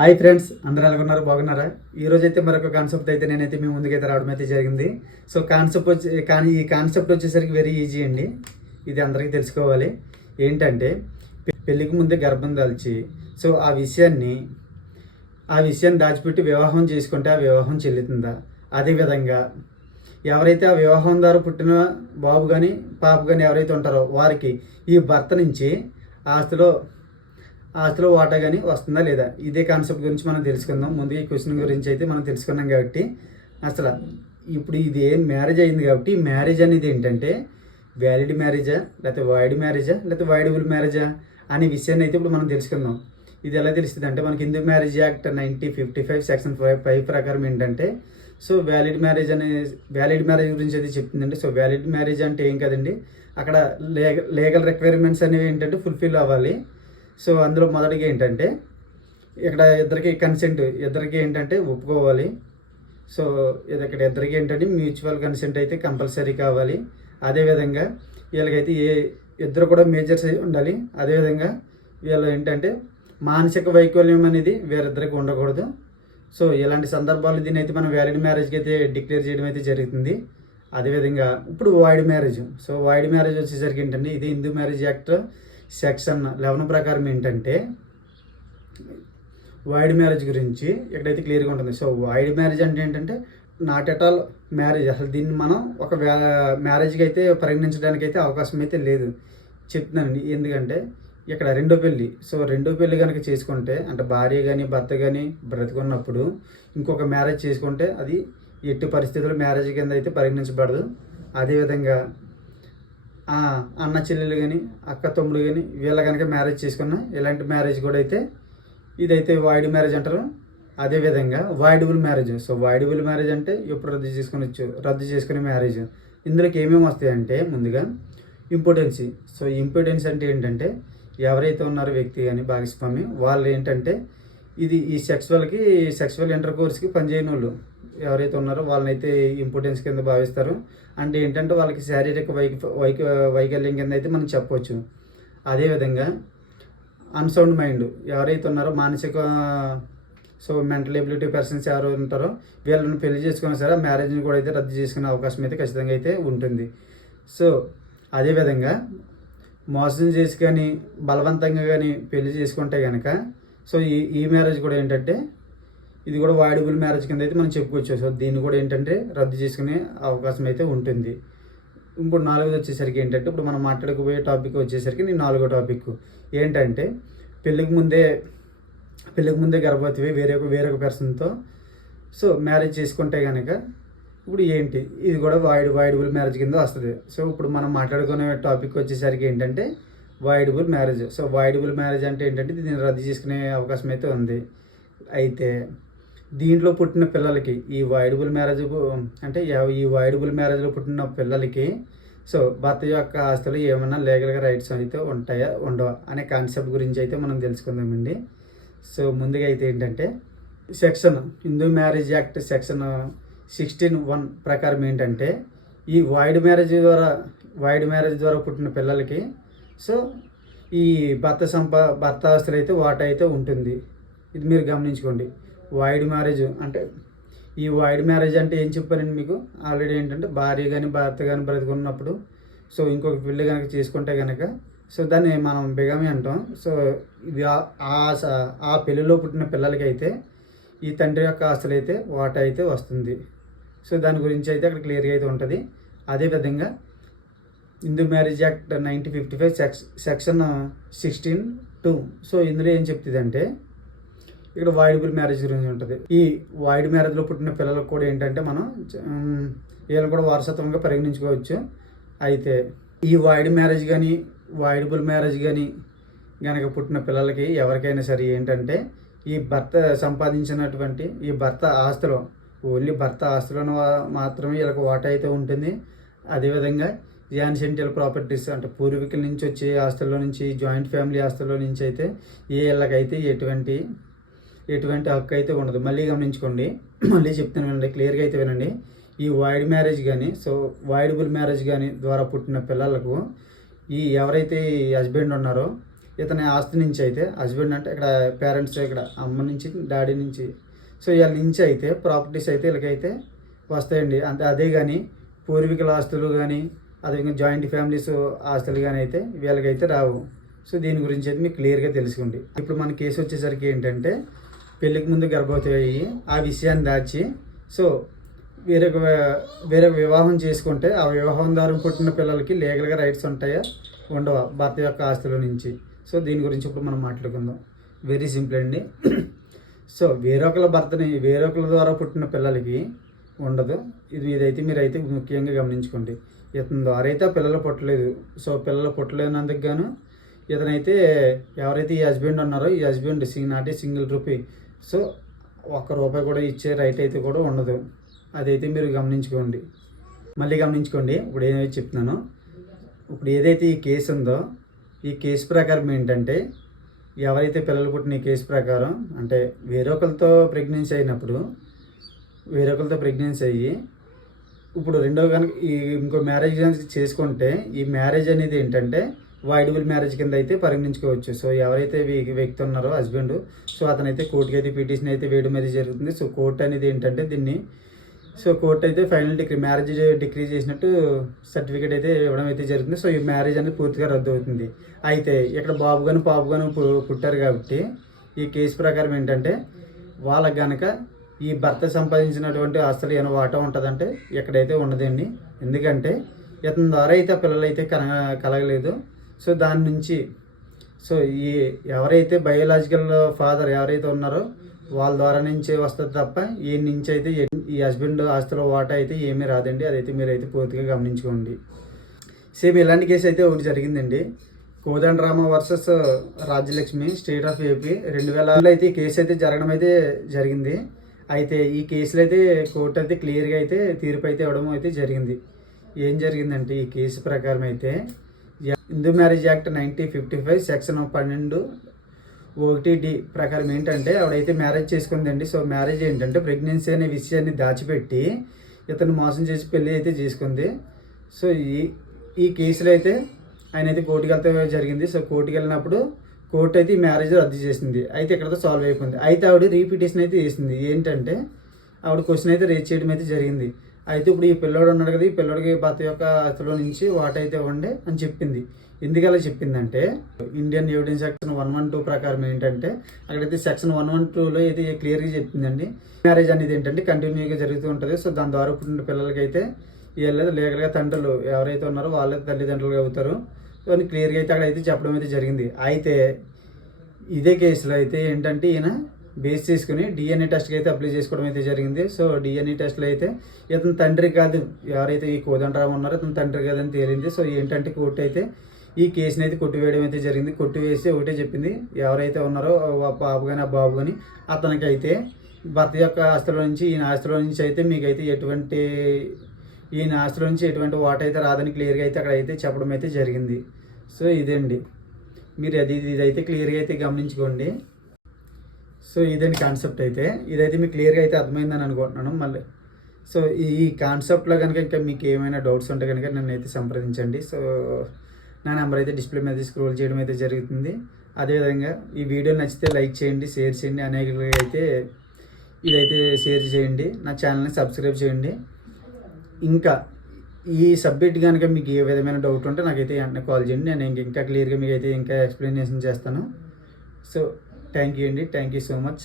Hi friends, అందరూ ఎలాగున్నారు? బాగున్నారా? ఈరోజు అయితే మరొక కాన్సెప్ట్ అయితే నేనైతే మీ ముందుకైతే రావడం అయితే జరిగింది. సో ఈ కాన్సెప్ట్ వచ్చేసరికి వెరీ ఈజీ అండి. ఇది అందరికీ తెలుసుకోవాలి. ఏంటంటే పెళ్ళికి ముందే గర్భం దాల్చి సో ఆ విషయాన్ని దాచిపెట్టి వివాహం చేసుకుంటే ఆ వివాహం చెల్లుతుందా? అదేవిధంగా ఎవరైతే ఆ వివాహం ద్వారా పుట్టిన బాబు కానీ పాప కానీ ఎవరైతే ఉంటారో వారికి ఈ భర్త నుంచి ఆస్తిలో వాటా కానీ వస్తుందా లేదా? ఇదే కాన్సెప్ట్ గురించి మనం తెలుసుకుందాం. ముందుగా ఈ క్వశ్చన్ గురించి అయితే మనం తెలుసుకున్నాం కాబట్టి అసలు ఇప్పుడు ఇది ఏం మ్యారేజ్ అయింది కాబట్టి మ్యారేజ్ అనేది ఏంటంటే వ్యాలిడ్ మ్యారేజా లేకపోతే వైడబుల్ మ్యారేజా అనే విషయాన్ని అయితే ఇప్పుడు మనం తెలుసుకుందాం. ఇది ఎలా తెలుస్తుంది అంటే మనకి హిందూ మ్యారేజ్ యాక్ట్ 1955 సెక్షన్ 5 ప్రకారం ఏంటంటే సో వ్యాలిడ్ మ్యారేజ్ గురించి అయితే చెప్తుందండి. సో వ్యాలిడ్ మ్యారేజ్ అంటే ఏం కదండి, అక్కడ లీగల్ రిక్వైర్మెంట్స్ అనేవి ఏంటంటే ఫుల్ఫిల్ అవ్వాలి. సో అందులో మొదటిగా ఏంటంటే ఇక్కడ ఇద్దరికి ఏంటంటే ఒప్పుకోవాలి. సో ఇక్కడ ఇద్దరికి ఏంటంటే మ్యూచువల్ కన్సెంట్ అయితే కంపల్సరీ కావాలి. అదేవిధంగా వీళ్ళకైతే ఇద్దరు కూడా మేజర్స్ అయి ఉండాలి. అదేవిధంగా వీళ్ళు ఏంటంటే మానసిక వైకల్యం అనేది వేరిద్దరికి ఉండకూడదు. సో ఇలాంటి సందర్భాలు దీన్ని అయితే మనం వ్యాలిడ్ మ్యారేజ్కి అయితే డిక్లేర్ చేయడం అయితే జరుగుతుంది. అదేవిధంగా ఇప్పుడు వైడ్ మ్యారేజ్ వచ్చేసరికి ఏంటంటే ఇది హిందూ మ్యారేజ్ యాక్ట్ సెక్షన్ 11 ప్రకారం ఏంటంటే వైడ్ మ్యారేజ్ గురించి ఇక్కడైతే క్లియర్గా ఉంటుంది. సో వైడ్ మ్యారేజ్ అంటే ఏంటంటే నాట్ ఎట్ ఆల్ మ్యారేజ్, అసలు దీన్ని మనం ఒక మ్యారేజ్కి అయితే పరిగణించడానికి అయితే అవకాశం అయితే లేదు చెప్తున్నానండి. ఎందుకంటే ఇక్కడ రెండో పెళ్ళి కనుక చేసుకుంటే అంటే భార్య కానీ భర్త కానీ బ్రతుకున్నప్పుడు ఇంకొక మ్యారేజ్ చేసుకుంటే అది ఎట్టి పరిస్థితుల్లో మ్యారేజ్ కింద అయితే పరిగణించబడదు. అదేవిధంగా అన్న చెల్లెలు కానీ అక్క తమ్ముడు కానీ వీళ్ళ కనుక మ్యారేజ్ చేసుకున్న ఇలాంటి మ్యారేజ్ కూడా అయితే ఇదైతే వైడ్ మ్యారేజ్ అంటారు. అదేవిధంగా వైడబుల్ మ్యారేజ్ అంటే ఎప్పుడు రద్దు చేసుకునే మ్యారేజ్. ఇందులోకి ఏమేమి వస్తాయంటే ముందుగా ఇంపార్టెన్సీ. సో ఇంపార్టెన్స్ అంటే ఏంటంటే ఎవరైతే ఉన్నారో వ్యక్తి కానీ భాగస్వామి వాళ్ళు ఏంటంటే ఈ సెక్సువల్ ఇంటర్కోర్స్కి పనిచేయని వాళ్ళు ఎవరైతే ఉన్నారో వాళ్ళనైతే ఇంపార్టెన్స్ కింద భావిస్తారు. అంటే ఏంటంటే వాళ్ళకి శారీరక వైకల్యం కింద అయితే మనం చెప్పవచ్చు. అదేవిధంగా అన్సౌండ్ మైండ్ ఎవరైతే ఉన్నారో మెంటల్ ఎబిలిటీ పర్సన్స్ ఎవరు ఉంటారో వీళ్ళని పెళ్లి చేసుకున్నా సరే మ్యారేజ్ని కూడా అయితే రద్దు చేసుకునే అవకాశం అయితే ఖచ్చితంగా అయితే ఉంటుంది. సో అదేవిధంగా మోసం చేసి కానీ బలవంతంగా కానీ పెళ్లి చేసుకుంటే కనుక సో ఈ మ్యారేజ్ కూడా ఏంటంటే ఇది కూడా వైడబుల్ మ్యారేజ్ కింద అయితే మనం చెప్పుకోవచ్చు. సో దీన్ని కూడా ఏంటంటే రద్దు చేసుకునే అవకాశం అయితే ఉంటుంది. ఇప్పుడు నాలుగోది వచ్చేసరికి ఏంటంటే ఇప్పుడు మనం మాట్లాడుకోబోయే టాపిక్ వచ్చేసరికి నేను నాలుగో టాపిక్ ఏంటంటే పెళ్ళికి ముందే గర్భవతి వేరొక పర్సన్తో సో మ్యారేజ్ చేసుకుంటే కనుక ఇప్పుడు ఏంటి ఇది కూడా వైడబుల్ మ్యారేజ్ కింద వస్తుంది. సో ఇప్పుడు మనం మాట్లాడుకునే టాపిక్ వచ్చేసరికి ఏంటంటే వైడబుల్ మ్యారేజ్. సో వైడబుల్ మ్యారేజ్ అంటే ఏంటంటే దీన్ని రద్దు చేసుకునే అవకాశం అయితే ఉంది. అయితే దీంట్లో పుట్టిన పిల్లలకి ఈ వైడబుల్ మ్యారేజ్లో పుట్టిన పిల్లలకి సో భర్త యొక్క ఆస్తులు ఏమైనా లీగల్గా రైట్స్ అయితే ఉంటాయా ఉండవా అనే కాన్సెప్ట్ గురించి అయితే మనం తెలుసుకుందామండి. సో ముందుగా అయితే ఏంటంటే హిందూ మ్యారేజ్ యాక్ట్ సెక్షన్ 16(1) ప్రకారం ఏంటంటే ఈ వైడ్ మ్యారేజ్ ద్వారా పుట్టిన పిల్లలకి సో ఈ భర్త ఆస్తులు అయితే వాటా అయితే ఉంటుంది. ఇది మీరు గమనించుకోండి. వైడ్ మ్యారేజ్ అంటే ఏం చెప్పానండి మీకు ఆల్రెడీ ఏంటంటే భార్య కానీ భర్త కానీ బ్రతుకున్నప్పుడు సో ఇంకొక పెళ్ళి కనుక చేసుకుంటే కనుక సో దాన్ని మనం బిగామి అంటాం. సో ఇది ఆ పెళ్ళిలో పుట్టిన పిల్లలకి అయితే ఈ తండ్రి యొక్క ఆస్తులు అయితే వాటా అయితే వస్తుంది. సో దాని గురించి అయితే అక్కడ క్లియర్గా అయితే ఉంటుంది. అదేవిధంగా Hindu marriage act 1955 section 16(2) so ఇందులో ఏం చెప్తుంది అంటే ఇక్కడ వైడబుల్ మ్యారేజ్ గురించి ఉంటుంది. ఈ వైడ్ మ్యారేజ్లో పుట్టిన పిల్లలకు కూడా ఏంటంటే మనం వీళ్ళని కూడా వారసత్వంగా పరిగణించుకోవచ్చు. అయితే ఈ వైడబుల్ మ్యారేజ్ కానీ కనుక పుట్టిన పిల్లలకి ఎవరికైనా సరే ఏంటంటే ఈ భర్త ఆస్తులు ఓన్లీ భర్త ఆస్తులను మాత్రమే వీళ్ళకి వాటా అయితే ఉంటుంది. అదేవిధంగా యాన్సెంటియల్ ప్రాపర్టీస్ అంటే పూర్వీకుల నుంచి వచ్చే ఆస్తుల్లో నుంచి జాయింట్ ఫ్యామిలీ ఆస్తుల్లో నుంచి అయితే వీళ్ళకైతే ఎటువంటి హక్కు అయితే ఉండదు. మళ్ళీ గమనించుకోండి, మళ్ళీ చెప్తాను వినండి, క్లియర్గా అయితే వినండి. ఈ వైడ్ మ్యారేజ్ కానీ వైడబుల్ మ్యారేజ్ కానీ ద్వారా పుట్టిన పిల్లలకు ఎవరైతే హస్బెండ్ ఉన్నారో ఇతని ఆస్తి నుంచి అయితే హస్బెండ్ అంటే ఇక్కడ పేరెంట్స్ ఇక్కడ అమ్మ నుంచి డాడీ నుంచి సో వీళ్ళ నుంచి అయితే ప్రాపర్టీస్ అయితే వీళ్ళకైతే వస్తాయండి. అంతే అదే కానీ పూర్వీకుల ఆస్తులు కానీ అదే జాయింట్ ఫ్యామిలీస్ ఆస్తులు కానీ అయితే వీళ్ళకైతే రావు. సో దీని గురించి అయితే మీకు క్లియర్గా తెలుసుకోండి. ఇప్పుడు మన కేసు వచ్చేసరికి ఏంటంటే పెళ్ళికి ముందు గర్భవతి అయ్యి ఆ విషయాన్ని దాచి సో వేరొక వివాహం చేసుకుంటే ఆ వివాహం ద్వారా పుట్టిన పిల్లలకి లీగల్గా రైట్స్ ఉంటాయా ఉండవా భర్త యొక్క ఆస్తుల నుంచి? సో దీని గురించి ఇప్పుడు మనం మాట్లాడుకుందాం. వెరీ సింపుల్ అండి. సో వేరొకరి ద్వారా పుట్టిన పిల్లలకి ఉండదు. ఇదైతే మీరైతే ముఖ్యంగా గమనించుకోండి. ఇతని ద్వారా అయితే పిల్లలు పుట్టలేదు. సో పిల్లలు పుట్టలేనందుకు గాను ఇతనైతే ఎవరైతే ఈ హస్బెండ్ ఉన్నారో ఈ husband not a single rupee so ₹1 కూడా ఇచ్చే రైట్ అయితే కూడా ఉండదు. అదైతే మీరు గమనించుకోండి. మళ్ళీ గమనించుకోండి. ఇప్పుడు ఏదైతే చెప్తున్నానో ఇప్పుడు ఏదైతే ఈ కేసు ఉందో ఈ కేసు ప్రకారం ఏంటంటే ఎవరైతే పిల్లలు పుట్టిన ఈ కేసు ప్రకారం అంటే వేరొకరితో ప్రెగ్నెన్సీ అయ్యి ఇప్పుడు రెండో కనుక ఇంకో మ్యారేజ్ చేసుకుంటే ఈ మ్యారేజ్ అనేది ఏంటంటే వాయిడబుల్ మ్యారేజ్ కింద అయితే పరిగణించుకోవచ్చు. సో ఎవరైతే వ్యక్తి ఉన్నారో హస్బెండ్ సో అతనైతే కోర్టుకి అయితే పిటిషన్ అయితే వేయడం అయితే జరుగుతుంది. సో కోర్టు అనేది ఏంటంటే దీన్ని సో కోర్టు అయితే ఫైనల్ మ్యారేజ్ డిగ్రీ చేసినట్టు సర్టిఫికేట్ అయితే ఇవ్వడం అయితే జరుగుతుంది. సో ఈ మ్యారేజ్ అనేది పూర్తిగా రద్దు అవుతుంది. అయితే ఇక్కడ బాబు గాను పాప గాను పుట్టారు కాబట్టి ఈ కేసు ప్రకారం ఏంటంటే వాళ్ళకి కనుక ఈ భర్త సంపాదించినటువంటి ఆస్తులు ఏమైనా వాటా ఉంటుందంటే ఎక్కడైతే ఉండదండి. ఎందుకంటే ఇతని ద్వారా అయితే పిల్లలు అయితే కలగలేదు. సో దాని నుంచి సో ఈ ఎవరైతే బయోలాజికల్ ఫాదర్ ఎవరైతే ఉన్నారో వాళ్ళ ద్వారా నుంచే వస్తుంది తప్ప ఈ నుంచి అయితే ఈ హస్బెండ్ ఆస్తుల వాటా అయితే ఏమీ రాదండి. అదైతే మీరైతే పూర్తిగా గమనించుకోండి. సేమ్ ఇలాంటి కేసు అయితే ఒకటి జరిగిందండి. Kodandarama versus Rajyalakshmi state of AP 2000లో అయితే ఈ కేసు అయితే జరగడం అయితే జరిగింది. అయితే ఈ కేసులో అయితే కోర్టు అయితే క్లియర్గా అయితే తీర్పు అయితే ఇవ్వడం అయితే జరిగింది. ఏం జరిగిందంటే ఈ కేసు ప్రకారం అయితే Hindu marriage act 1955 section 12(1)(d) ప్రకారం ఏంటంటే ఆవిడైతే మ్యారేజ్ చేసుకుందండి. సో మ్యారేజ్ ఏంటంటే ప్రెగ్నెన్సీ అనే విషయాన్ని దాచిపెట్టి ఇతను మోసం చేసి పెళ్ళి అయితే చేసుకుంది. సో ఈ కేసులో అయితే ఆయన అయితే కోర్టుకి వెళ్తే జరిగింది. సో కోర్టుకి వెళ్ళినప్పుడు కోర్టు అయితే ఈ మ్యారేజ్ రద్దు చేసింది. అయితే ఇక్కడతో సాల్వ్ అయిపోయింది. అయితే ఆవిడ రీపిటిషన్ అయితే వేసింది. ఏంటంటే ఆవిడ క్వశ్చన్ అయితే రేజ్ చేయడం అయితే జరిగింది. అయితే ఇప్పుడు ఈ పిల్లోడు ఉన్నాడు కదా, ఈ పిల్లోడికి భర్త యొక్క ఆస్తిలో నుంచి వాటా అయితే ఇవ్వండి అని చెప్పింది. ఎందుకలా చెప్పిందంటే ఇండియన్ ఎవిడెన్స్ సెక్షన్ 112 ప్రకారం ఏంటంటే అక్కడైతే సెక్షన్ 112లో అయితే క్లియర్గా చెప్పిందండి. మ్యారేజ్ అనేది ఏంటంటే కంటిన్యూగా జరుగుతూ ఉంటుంది. సో దాని ద్వారా పుట్టిన పిల్లలకి అయితే వీళ్ళు లీగల్గా తండ్రులు ఎవరైతే ఉన్నారో వాళ్ళే తల్లిదండ్రులుగా అవుతారు. సో అని క్లియర్గా అయితే అక్కడ అయితే చెప్పడం అయితే జరిగింది. అయితే ఇదే కేసులో అయితే ఏంటంటే ఈయన బేస్ చేసుకుని డిఎన్ఏ టెస్ట్కి అయితే అప్లై చేసుకోవడం అయితే జరిగింది. సో డిఎన్ఏ టెస్ట్లో అయితే ఇతని తండ్రి కాదు, ఎవరైతే ఈ కోదండరామ్ ఉన్నారో ఇతని తండ్రి కాదని తేలింది. సో ఏంటంటే కోర్టు అయితే ఈ కేసుని అయితే కొట్టివేయడం అయితే జరిగింది. కొట్టివేసి ఒకటే చెప్పింది, ఎవరైతే ఉన్నారో బాబు కానీ ఆ బాబు కానీ అతనికైతే భర్త యొక్క ఆస్తుల నుంచి ఈయన ఆస్తుల నుంచి అయితే మీకైతే ఈయన ఆస్తుల నుంచి ఎటువంటి వాట అయితే రాదని క్లియర్గా అయితే అక్కడ అయితే చెప్పడం అయితే జరిగింది. సో ఇదండి, మీరు ఇదైతే క్లియర్గా అయితే గమనించుకోండి. సో ఇదండి కాన్సెప్ట్ అయితే. ఇదైతే మీకు క్లియర్గా అయితే అర్థమైందని అనుకుంటున్నాను. మళ్ళీ సో ఈ కాన్సెప్ట్లో కనుక ఇంకా మీకు ఏమైనా డౌట్స్ ఉంటే కనుక నన్ను అయితే సంప్రదించండి. సో నా నెంబర్ అయితే డిస్ప్లే మీద స్క్రోల్ చేయడం అయితే జరుగుతుంది. అదేవిధంగా ఈ వీడియో నచ్చితే లైక్ చేయండి, షేర్ చేయండి, అనేకలుగా అయితే ఇదైతే షేర్ చేయండి. నా ఛానల్ని సబ్స్క్రైబ్ చేయండి. ఇంకా ఈ సబ్జెక్ట్ కనుక మీకు ఏ విధమైన డౌట్ ఉంటే నాకైతే వెంటనే కాల్ చేయండి. నేను ఇంకా క్లియర్గా మీకు అయితే ఇంకా ఎక్స్ప్లెనేషన్ చేస్తాను. సో థ్యాంక్ యూ అండి. Thank you so much.